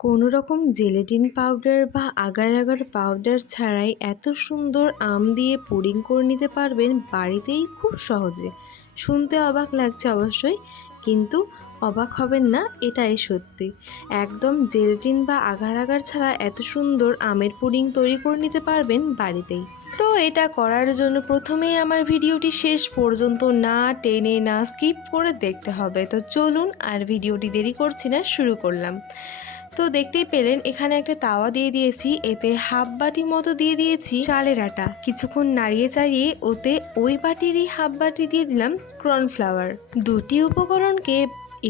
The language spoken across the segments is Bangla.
কোনো রকম জেলেটিন পাউডার বা আগার আগার পাউডার ছাড়াই এত সুন্দর আম দিয়ে পুডিং করে নিতে পারবেন বাড়িতেই খুব সহজে। শুনতে অবাক লাগছে অবশ্যই, কিন্তু অবাক হবেন না, এটাই সত্যি। একদম জেলেটিন বা আগার আগার ছাড়া এত সুন্দর আমের পুডিং তৈরি করে নিতে পারবেন বাড়িতেই। তো এটা করার জন্য প্রথমেই আমার ভিডিওটি শেষ পর্যন্ত না টেনে না স্কিপ করে দেখতে হবে। তো চলুন, আর ভিডিওটি দেরি করছি না, শুরু করলাম। তো দেখতেই পেলেন এখানে একটা তাওয়া দিয়ে দিয়েছি, এতে হাফ বাটি মতো দিয়ে দিয়েছি চালের আটা। কিছুক্ষণ নাড়িয়ে চাড়িয়ে ওতে ওই বাটিরই হাফ বাটি দিয়ে দিলাম কর্নফ্লাওয়ার। দুটি উপকরণকে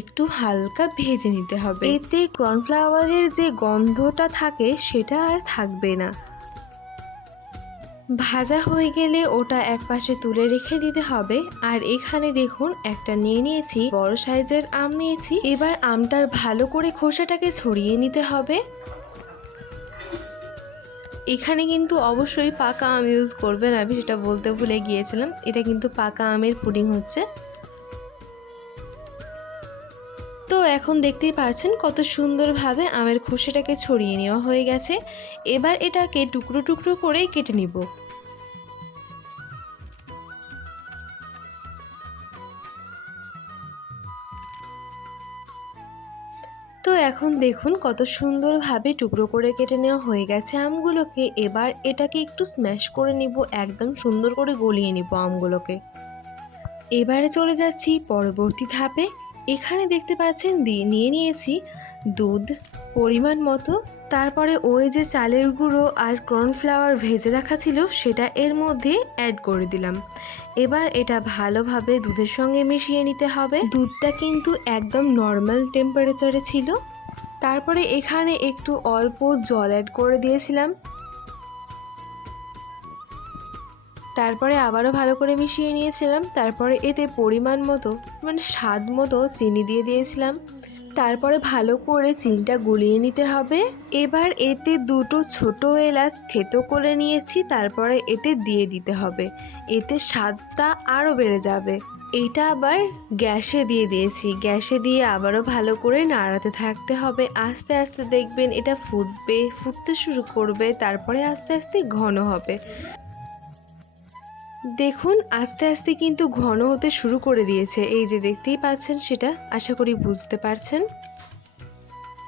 একটু হালকা ভেজে নিতে হবে, এতে কর্নফ্লাওয়ারের যে গন্ধটা থাকে সেটা আর থাকবে না। ভাজা হয়ে গেলে ওটা একপাশে তুলে রেখে দিতে হবে। আর এখানে দেখুন একটা নিয়েছি, বড় সাইজের আম নিয়েছি। এবার আমটার ভালো করে খোসাটাকে ছড়িয়ে নিতে হবে। এখানে কিন্তু অবশ্যই পাকা আম ইউজ করবেন, আমি সেটা বলতে ভুলে গিয়েছিলাম। এটা কিন্তু পাকা আমের পুডিং হচ্ছে। তো এখন দেখতেই পাচ্ছেন কত সুন্দরভাবে আমের খোসাটাকে ছড়িয়ে নেওয়া হয়ে গেছে। এবার এটাকে টুকরো টুকরো করে কেটে নিব। তো এখন দেখুন কত সুন্দরভাবে টুকরো করে কেটে নেওয়া হয়ে গেছে আমগুলোকে। এবার এটাকে একটু স্ম্যাশ করে নিব, একদম সুন্দর করে গলিয়ে নিব আমগুলোকে। এবারে চলে যাচ্ছি পরবর্তী ধাপে। এখানে দেখতে পাচ্ছেন নিয়ে নিয়েছি দুধ পরিমাণ মতো। তারপরে ওই যে চালের গুঁড়ো আর কর্নফ্লাওয়ার ভেজে রাখা ছিল সেটা এর মধ্যে অ্যাড করে দিলাম। এবার এটা ভালোভাবে দুধের সঙ্গে মিশিয়ে নিতে হবে। দুধটা কিন্তু একদম নর্মাল টেম্পারেচারে ছিল। তারপরে এখানে একটু অল্প জল অ্যাড করে দিয়েছিলাম। তারপরে আবারও ভালো করে মিশিয়ে নিয়েছিলাম। তারপরে এতে পরিমাণ মতো স্বাদ মতো চিনি দিয়ে দিয়েছিলাম। তারপরে ভালো করে চিনিটা গুলিয়ে নিতে হবে। এবার এতে দুটো ছোট এলাচ থেতো করে নিয়েছি, তারপরে এতে দিয়ে দিতে হবে। এতে স্বাদটা আরও বেড়ে যাবে। এটা আবার গ্যাসে দিয়ে দিয়েছি। গ্যাসে দিয়ে আবারও ভালো করে নাড়াতে থাকতে হবে। আস্তে আস্তে দেখবেন এটা ফুটতে শুরু করবে, তারপরে আস্তে আস্তে ঘন হবে। দেখুন আস্তে আস্তে কিন্তু ঘন হতে শুরু করে দিয়েছে। এই যে দেখতেই পাচ্ছেন, সেটা আশা করি বুঝতে পারছেন।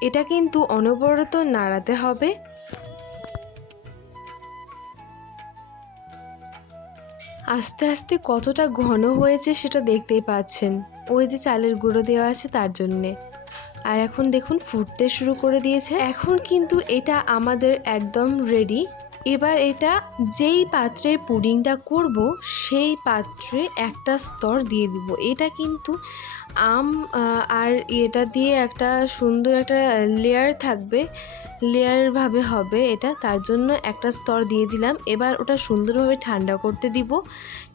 এটা কিন্তু অনবরত নাড়াতে হবে। আস্তে আস্তে কতটা ঘন হয়েছে সেটা দেখতেই পাচ্ছেন, ওই যে চালের গুঁড়ো দেওয়া আছে তার জন্যে। আর এখন দেখুন ফুটতে শুরু করে দিয়েছে। এখন কিন্তু এটা আমাদের একদম রেডি। এবার এটা যেই পাত্রে পুডিংটা করব সেই পাত্রে একটা স্তর দিয়ে দিব। এটা কিন্তু আম আর এটা দিয়ে একটা সুন্দর একটা লেয়ার থাকবে, লেয়ারভাবে হবে এটা, তার জন্য একটা স্তর দিয়ে দিলাম। এবার ওটা সুন্দরভাবে ঠান্ডা করতে দিব।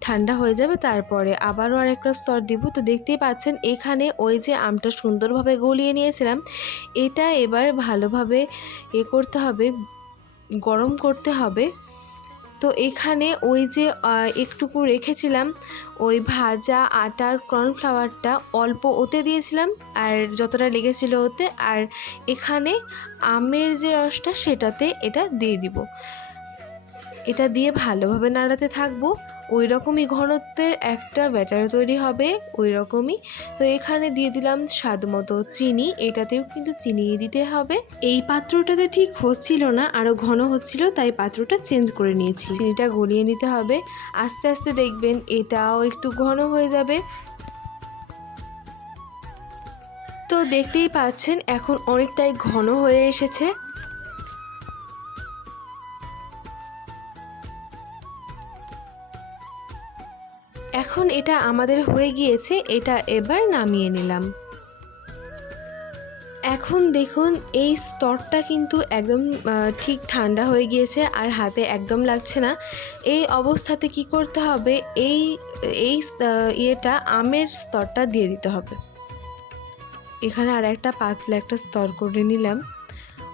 ঠান্ডা হয়ে যাবে, তারপরে আবারও আরেকটা স্তর দিব। তো দেখতেই পাচ্ছেন এখানে ওই যে আমটা সুন্দরভাবে গলিয়ে নিয়েছিলাম, এটা এবার ভালোভাবে করতে হবে, গরম করতে হবে। তো এখানে ওই যে একটুকু রেখেছিলাম ওই ভাজা আটার কর্নফ্লাওয়ারটা অল্প ওতে দিয়েছিলাম, আর যতটা লেগেছিল ওতে। আর এখানে আমের যে রসটা সেটাতে এটা দিয়ে দিব। এটা দিয়ে ভালোভাবে নাড়াতে থাকবো। ওই রকমই ঘনত্বের একটা ব্যাটার তৈরি হবে, ওই রকমই। তো এখানে দিয়ে দিলাম স্বাদ মতো চিনি। এটাতেও কিন্তু চিনি দিতে হবে। এই পাত্রটাতে ঠিক হচ্ছিল না, আরও ঘন হচ্ছিল, তাই পাত্রটা চেঞ্জ করে নিয়েছি। চিনিটা গলিয়ে নিতে হবে। আস্তে আস্তে দেখবেন এটাও একটু ঘন হয়ে যাবে। তো দেখতেই পাচ্ছেন এখন অনেকটাই ঘন হয়ে এসেছে। এখন এটা আমাদের হয়ে গিয়েছে, এটা এবার নামিয়ে নিলাম। এখন দেখুন এই স্তরটা কিন্তু একদম ঠিক ঠান্ডা হয়ে গিয়েছে, আর হাতে একদম লাগছে না। এই অবস্থাতে কি করতে হবে, এই ইয়েটা আমের স্তরটা দিয়ে দিতে হবে। এখানে আর একটা পাতলা একটা স্তর করে নিলাম।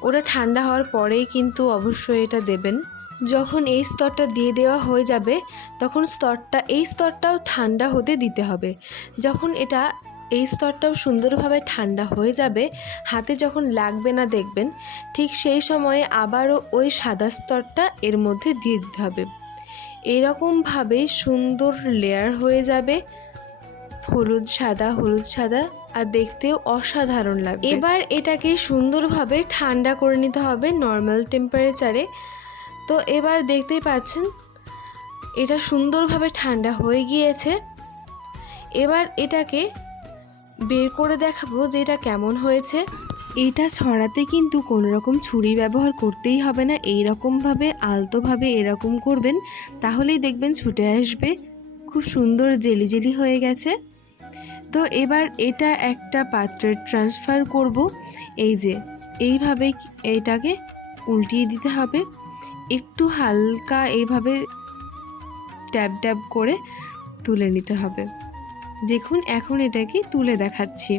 ওটা ঠান্ডা হওয়ার পরেই কিন্তু অবশ্যই এটা দেবেন। যখন এই স্তরটা দিয়ে দেওয়া হয়ে যাবে তখন এই স্তরটাও ঠান্ডা হতে দিতে হবে। যখন এটা এই স্তরটাও সুন্দরভাবে ঠান্ডা হয়ে যাবে, হাতে যখন লাগবে না দেখবেন, ঠিক সেই সময়ে আবারও ওই সাদা স্তরটা এর মধ্যে দিয়ে দিতে হবে। এরকমভাবে সুন্দর লেয়ার হয়ে যাবে, হলুদ সাদা, আর দেখতেও অসাধারণ লাগবে। এবার এটাকে সুন্দরভাবে ঠান্ডা করে নিতে হবে নর্মাল টেম্পারেচারে। তো এবার দেখতেই পাচ্ছেন এটা সুন্দরভাবে ঠান্ডা হয়ে গিয়েছে। এবার এটাকে বের করে দেখাবো যে এটা কেমন হয়েছে। এটা ছড়াতে কিন্তু কোনো রকম ছুরি ব্যবহার করতেই হবে না, এইরকমভাবে আলতোভাবে এরকম করবেন, তাহলেই দেখবেন ছুটে আসবে। খুব সুন্দর জেলি জেলি হয়ে গেছে। তো এবার এটা একটা পাত্রে ট্রান্সফার করব। এই যে এইভাবে এটাকে উল্টিয়ে দিতে হবে, একটু হালকা এইভাবে ট্যাপ ট্যাপ করে তুলে নিতে হবে। দেখুন এখন এটাকে তুলে দেখাচ্ছি।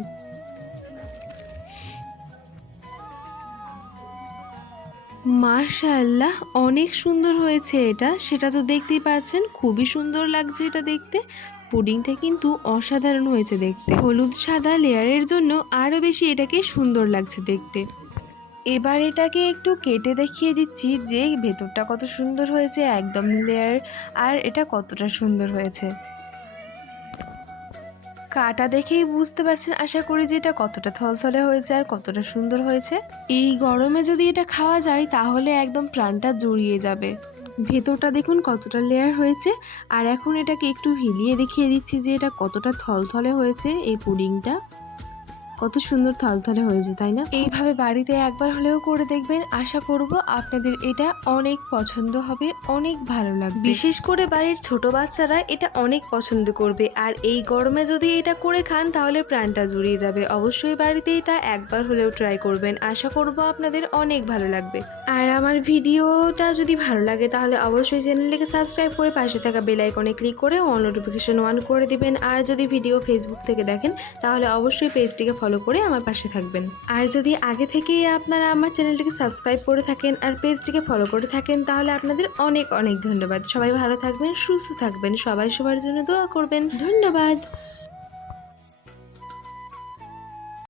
মাশাআল্লাহ, অনেক সুন্দর হয়েছে এটা, সেটা তো দেখতেই পাচ্ছেন, খুবই সুন্দর লাগছে এটা দেখতে। পুডিংটা কিন্তু অসাধারণ হয়েছে দেখতে, হলুদ সাদা লেয়ারের জন্য আরও বেশি এটাকে সুন্দর লাগছে দেখতে। এবার এটাকে একটু কেটে দেখিয়ে দিচ্ছি যে ভেতরটা কত সুন্দর হয়েছে, একদম লেয়ার, আর এটা কতটা সুন্দর হয়েছে। কাটা দেখেই বুঝতে পারছেন আশা করি যে এটা কতটা থলথলে হয়েছে আর কতটা সুন্দর হয়েছে। এই গরমে যদি এটা খাওয়া যায় তাহলে একদম প্রাণটা জুড়িয়ে যাবে। ভেতরটা দেখুন কতটা লেয়ার হয়েছে। আর এখন এটাকে একটু হিলিয়ে দেখিয়ে দিচ্ছি যে এটা কতটা থলথলে হয়েছে। এই পুডিংটা কত সুন্দর থলথলে হয়েছে, তাই না? এইভাবে বাড়িতে একবার হলেও করে দেখবেন, আশা করব আপনাদের এটা অনেক পছন্দ হবে, অনেক ভালো লাগবে। বিশেষ করে বাড়ির ছোট বাচ্চারা এটা অনেক পছন্দ করবে। আর এই গরমে যদি এটা করে খান তাহলে প্রাণটা জুড়িয়ে যাবে। অবশ্যই বাড়িতে এটা একবার হলেও ট্রাই করবেন, আশা করব আপনাদের অনেক ভালো লাগবে। আর আমার ভিডিওটা যদি ভালো লাগে তাহলে অবশ্যই চ্যানেলটিকে সাবস্ক্রাইব করে পাশে থাকা বেল আইকনে ক্লিক করে অল নোটিফিকেশন অন করে দিবেন। আর যদি ভিডিও ফেসবুক থেকে দেখেন তাহলে অবশ্যই পেজটিকে ফলো করে আমার পাশে থাকবেন। আর যদি আগে থেকেই আপনারা আমার চ্যানেলটিকে সাবস্ক্রাইব করে থাকেন আর পেজটিকে ফলো করে থাকেন তাহলে আপনাদের অনেক অনেক ধন্যবাদ। সবাই ভালো থাকবেন, সুস্থ থাকবেন, সবাই সবার জন্য দোয়া করবেন। ধন্যবাদ।